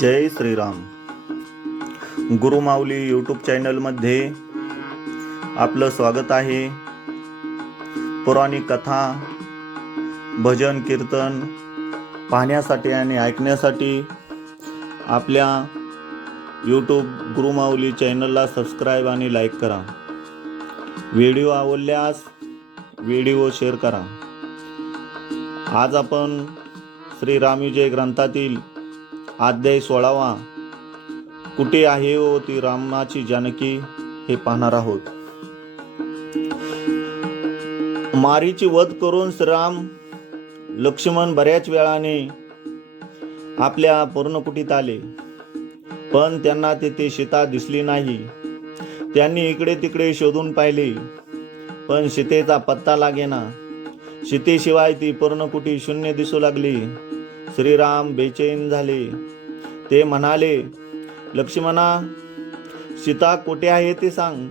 जय Shriram. Gurumauli YouTube चॅनलमध्ये आपलं स्वागत आहे. पौराणिक कथा भजन कीर्तन पाहण्यासाठी आणि ऐकण्यासाठी आपल्या यूट्यूब गुरुमाऊली चॅनलला सबस्क्राईब आणि लाईक करा. व्हिडिओ आवडल्यास व्हिडिओ शेअर करा. आज आपण श्री रामविजय ग्रंथातील अध्याय सोळावा. कुठे आहे ओ ती रामाची जानकी? हे पाहणार आहोत. मारीची वध करून श्रीराम लक्ष्मण बऱ्याच वेळाने आपल्या पर्णकुटीत आले. पण त्यांना तेथे सीता दिसली नाही. त्यांनी इकडे तिकडे शोधून पाहिले. पण सीतेचा पत्ता लागेना. सीतेशिवाय ती पर्णकुटी शून्य दिसू लागली. श्रीराम बेचैन झाले. ते म्हणाले लक्ष्मणा सीता कुठे आहे ते सांग.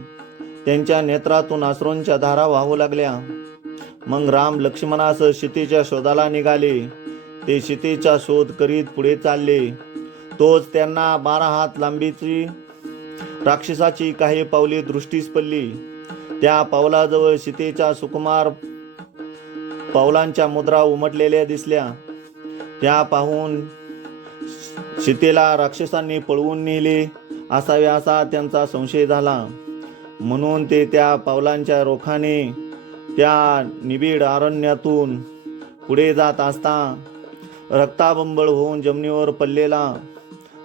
त्यांच्या नेत्रातून आश्रूंच्या धारा वाहू लागल्या. मग राम लक्ष्मणास सीतेच्या शोधाला निघाले. ते सीतेचा शोध करीत पुढे चालले. तोच त्यांना बारा हात लांबीची राक्षसाची काही पावले दृष्टीस पडली. त्या पावलाजवळ सीतेच्या सुकुमार पावलांच्या मुद्रा उमटलेल्या दिसल्या. त्या पाहून सीतेला राक्षसांनी पळवून नेले. असावे असा त्यांचा संशय झाला. म्हणून ते त्या पावलांच्या रोखाने त्या निबिड अरण्यातून पुढे जात असता रक्ताबंबळ होऊन जमिनीवर पडलेला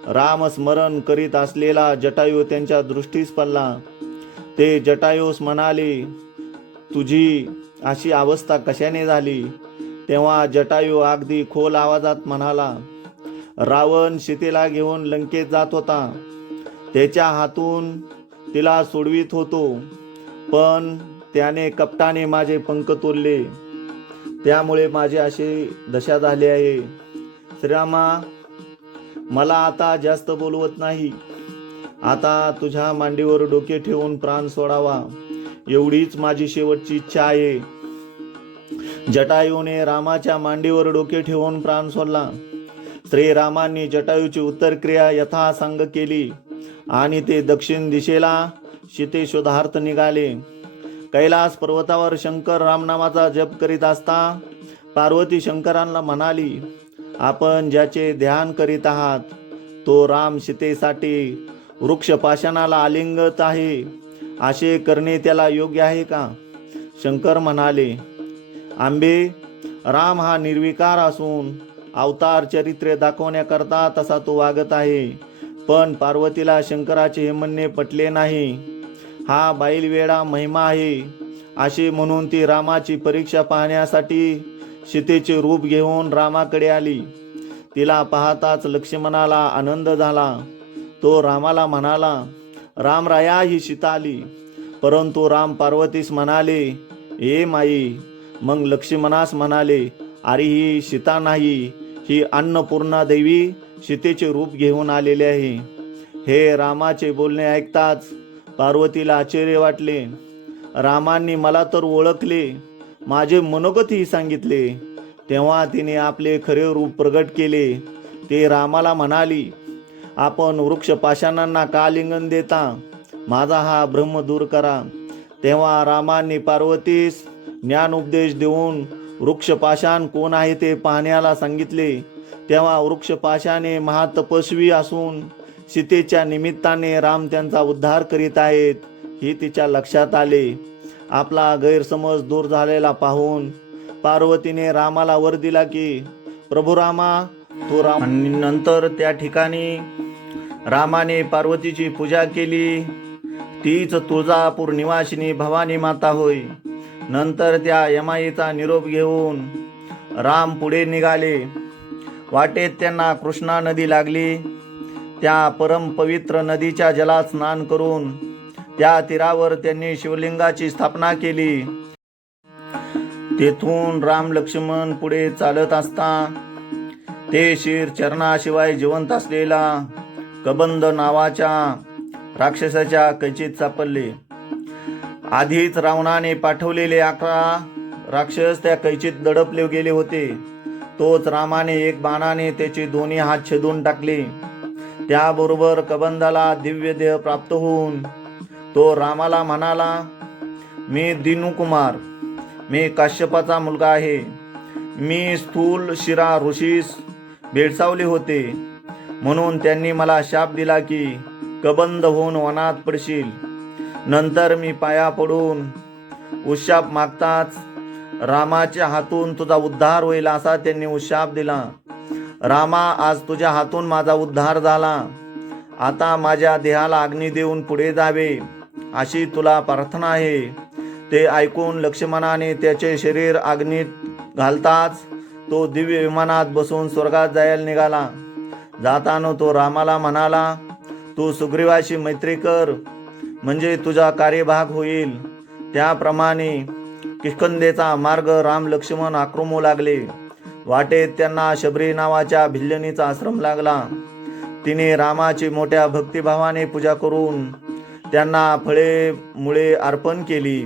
रामस्मरण करीत असलेला जटायू त्यांच्या दृष्टीस पडला. ते जटायूस म्हणाले तुझी अशी अवस्था कशाने झाली? तेव्हा जटायू अगदी खोल आवाजात म्हणाला रावण सीतेला घेऊन लंकेत जात होता. त्याच्या हातून तिला सोडवीत होतो. पण त्याने कपटाने माझे पंख तोडले. त्यामुळे माझी अशी दशा झाली आहे. श्रीरामा मला आता जास्त बोलवत नाही. आता तुझ्या मांडीवर डोके ठेवून प्राण सोडावा. एवढीच माझी शेवटची इच्छा आहे. जटायूने रामाच्या मांडीवर डोके ठेवून प्राण सोडला. श्रीरामांनी जटायूची उत्तर क्रिया यथासांग केली आणि ते दक्षिण दिशेला सीते शोधार्थ निघाले. कैलास पर्वतावर शंकर रामनामाचा जप करीत असता पार्वती शंकरांना म्हणाली आपण ज्याचे ध्यान करीत आहात तो राम सीतेसाठी वृक्ष पाषाणाला आलिंगत आहे. असे करणे त्याला योग्य आहे का? शंकर म्हणाले आंबे. राम हा निर्विकार असून अवतार चरित्रे दाखवण्याकरता तसा तो वागत आहे. पण पार्वतीला शंकराचे हे म्हणणे पटले नाही. हा बैलवेडा महिमा आहे. असे म्हणून ती रामाची परीक्षा पाहण्यासाठी सीतेचे रूप घेऊन रामाकडे आली. तिला पाहताच लक्ष्मणाला आनंद झाला. तो रामाला म्हणाला रामराया ही सीता आली. परंतु राम पार्वतीस म्हणाले ए माई मग लक्ष्मणास म्हणाले अरे ही सीता नाही. ही अन्नपूर्णा देवी सीतेचे रूप घेऊन आलेले आहे. हे रामाचे बोलणे ऐकताच पार्वतीला आश्चर्य वाटले. रामांनी मला तर ओळखले. माझे मनोगतही सांगितले. तेव्हा तिने आपले खरे रूप प्रगट केले. ते रामाला म्हणाली आपण वृक्ष पाषाणांना का लिंगन देता? माझा हा भ्रम दूर करा. तेव्हा रामांनी पार्वतीस ज्ञान उपदेश देऊन वृक्षपाषाण कोण आहे ते पाहण्याला सांगितले. तेव्हा वृक्षपाशाने महातपस्वी असून सीतेच्या निमित्ताने राम त्यांचा उद्धार करीत आहेत हे तिच्या लक्षात आले. आपला गैरसमज दूर झालेला पाहून पार्वतीने रामाला वर दिला की प्रभू रामा तो राम नंतर त्या ठिकाणी रामाने पार्वतीची पूजा केली. तीच तुळजापूर निवासिनी भवानी माता होय. नंतर त्या यमाईचा निरोप घेऊन राम पुढे निघाले. वाटेत त्यांना कृष्णा नदी लागली. त्या परम पवित्र नदीच्या जलात स्नान करून त्या तीरावर त्यांनी शिवलिंगाची स्थापना केली. तेथून राम लक्ष्मण पुढे चालत असता ते शिर चरणाशिवाय जिवंत असलेला कबंद नावाच्या राक्षसाच्या कैचीत सापडले. आधीच रावणाने पाठवलेले अकरा राक्षस त्या कैचीत दडपले गेले होते. तोच रामाने एक बाणाने त्याचे दोन्ही हात छेदून टाकले. त्याबरोबर कबंदाला दिव्य देह प्राप्त होऊन तो रामाला म्हणाला मी दिनुकुमार मी काश्यपाचा मुलगा आहे. मी स्थूल शिरा ऋषीस भेडसावले होते. म्हणून त्यांनी मला शाप दिला की कबंद होऊन वनात पडशील. नंतर मी पाया पडून उशाप मागताच रामाच्या हातून तुझा उद्धार होईल असा त्यांनी उशाप दिला. रामा आज तुझ्या हातून माझा उद्धार झाला. आता माझ्या देहाला अग्नी देऊन पुढे जावे अशी तुला प्रार्थना आहे. ते ऐकून लक्ष्मणाने त्याचे शरीर अग्नीत घालताच तो दिव्य विमानात बसून स्वर्गात जायला निघाला. जाताना तो रामाला म्हणाला तू सुग्रीवाशी मैत्री कर म्हणजे तुझा कार्यभाग होईल. त्याप्रमाणे किष्कंदेचा मार्ग राम लक्ष्मण आक्रमू लागले. वाटेत त्यांना शबरी नावाच्या भिल्लनीचा आश्रम लागला. तिने रामाची मोठ्या भक्तिभावाने पूजा करून त्यांना फळे मुळे अर्पण केली.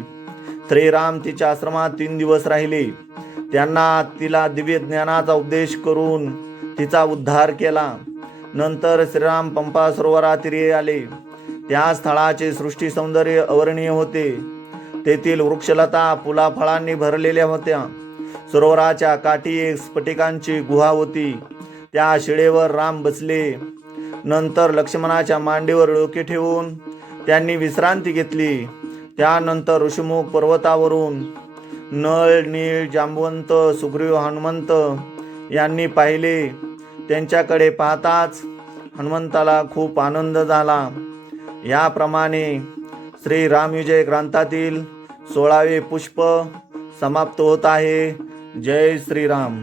श्रीराम तिच्या आश्रमात तीन दिवस राहिले. त्यांना तिला दिव्य ज्ञानाचा उपदेश करून तिचा उद्धार केला. नंतर श्रीराम पंपा सरोवरातीरी आले. त्या स्थळाचे सृष्टी सौंदर्य अवर्णीय होते. तेथील वृक्षलता फुला फळांनी भरलेल्या होत्या. सरोवराच्या काठी एक स्फटिकांची गुहा होती. त्या शिळेवर राम बसले. नंतर लक्ष्मणाच्या मांडीवर डोके ठेवून त्यांनी विश्रांती घेतली. त्यानंतर ऋषिमुख पर्वतावरून नळ नीळ जांबवंत सुग्रीव हनुमंत यांनी पाहिले. त्यांच्याकडे पाहताच हनुमंताला खूप आनंद झाला. याप्रमाणे श्री रामविजय ग्रंथातील सोळावे पुष्प समाप्त होत आहे. जय श्रीराम